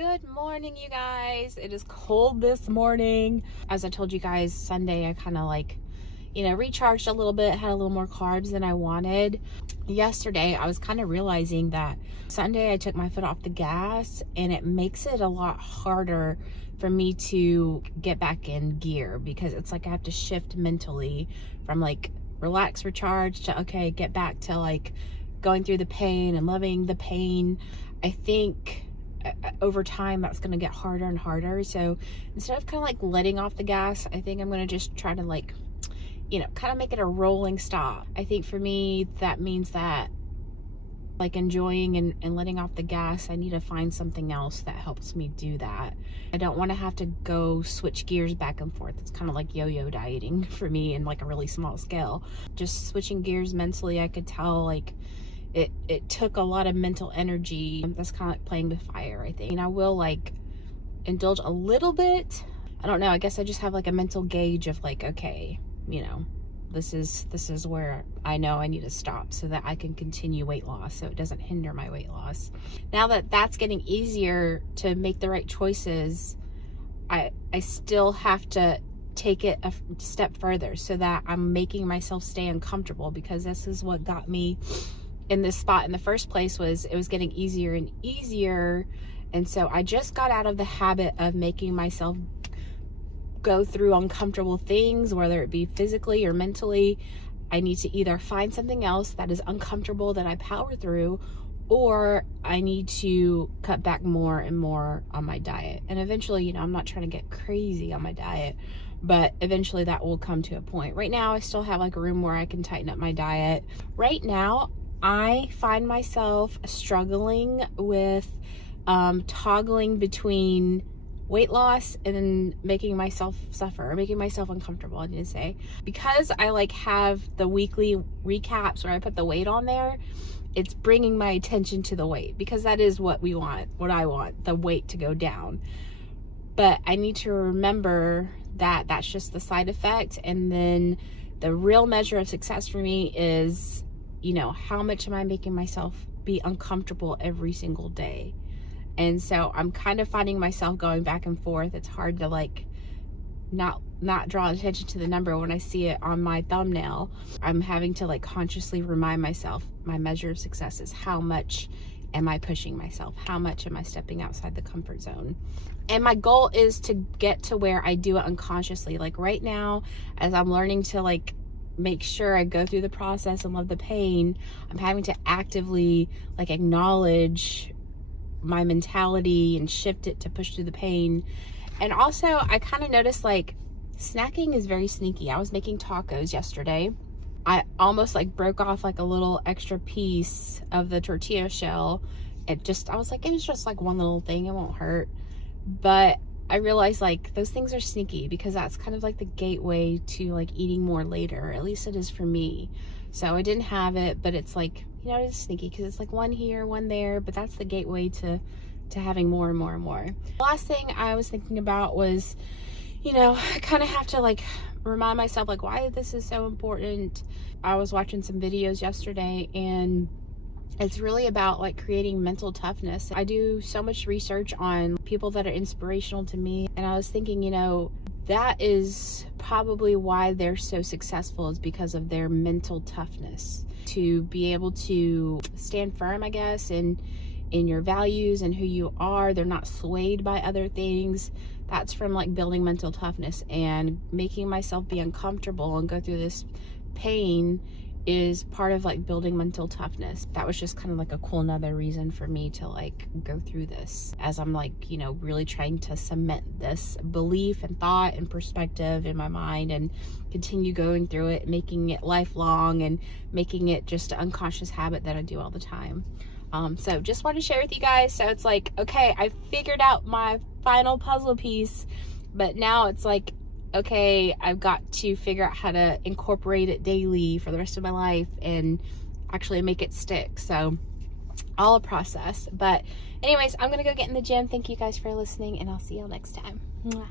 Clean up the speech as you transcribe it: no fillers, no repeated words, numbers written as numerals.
Good morning, you guys. It is cold this morning. As I told you guys, Sunday I kind of recharged a little bit, had a little more carbs than I wanted. Yesterday I was kind of realizing that Sunday I took my foot off the gas, and it makes it a lot harder for me to get back in gear, because it's like I have to shift mentally from relax, recharge to okay, get back to going through the pain and loving the pain. I think over time that's going to get harder and harder. So instead of kind of letting off the gas, I think I'm going to just try to kind of make it a rolling stop. I think for me that means that enjoying and letting off the gas, I need to find something else that helps me do that. I don't want to have to go switch gears back and forth. It's kind of like yo-yo dieting for me in a really small scale. Just switching gears mentally, I could tell it took a lot of mental energy. That's kind of like playing with fire, I think. And I will indulge a little bit. I don't know, I guess I just have a mental gauge of okay, this is where I know I need to stop so that I can continue weight loss, so it doesn't hinder my weight loss. Now that that's getting easier to make the right choices, I still have to take it a step further so that I'm making myself stay uncomfortable, because this is what got me in this spot in the first place. Was it was getting easier and easier. And so I just got out of the habit of making myself go through uncomfortable things, whether it be physically or mentally. I need to either find something else that is uncomfortable that I power through, or I need to cut back more and more on my diet. And eventually, I'm not trying to get crazy on my diet, but eventually that will come to a point. Right now, I still have a room where I can tighten up my diet. Right now, I find myself struggling with toggling between weight loss and making myself suffer, or making myself uncomfortable, I need to say. Because I have the weekly recaps where I put the weight on there, it's bringing my attention to the weight, because that is what we want, what I want, the weight to go down. But I need to remember that that's just the side effect. And then the real measure of success for me is, how much am I making myself be uncomfortable every single day? And so I'm kind of finding myself going back and forth. It's hard to not draw attention to the number when I see it on my thumbnail. I'm having to consciously remind myself my measure of success is how much am I pushing myself? How much am I stepping outside the comfort zone? And my goal is to get to where I do it unconsciously. Right now, as I'm learning to make sure I go through the process and love the pain, I'm having to actively acknowledge my mentality and shift it to push through the pain. And also I kind of noticed snacking is very sneaky. I was making tacos yesterday. I almost broke off a little extra piece of the tortilla shell. I was it was just one little thing, it won't hurt. But I realized those things are sneaky, because that's kind of the gateway to eating more later. At least it is for me. So I didn't have it, but it's it's sneaky, because it's one here, one there, but that's the gateway to having more and more and more. The last thing I was thinking about was, I kind of have to remind myself why this is so important. I was watching some videos yesterday, and it's really about creating mental toughness. I do so much research on people that are inspirational to me, and I was thinking, that is probably why they're so successful, is because of their mental toughness. To be able to stand firm, I guess, in your values and who you are. They're not swayed by other things. That's from building mental toughness. And making myself be uncomfortable and go through this pain is part of building mental toughness. That was just kind of a cool another reason for me to go through this, as I'm really trying to cement this belief and thought and perspective in my mind, and continue going through it, making it lifelong, and making it just an unconscious habit that I do all the time. So just want to share with you guys. So it's okay, I figured out my final puzzle piece, but now it's okay, I've got to figure out how to incorporate it daily for the rest of my life and actually make it stick. So all a process. But anyways, I'm gonna go get in the gym. Thank you guys for listening, and I'll see y'all next time. Mwah.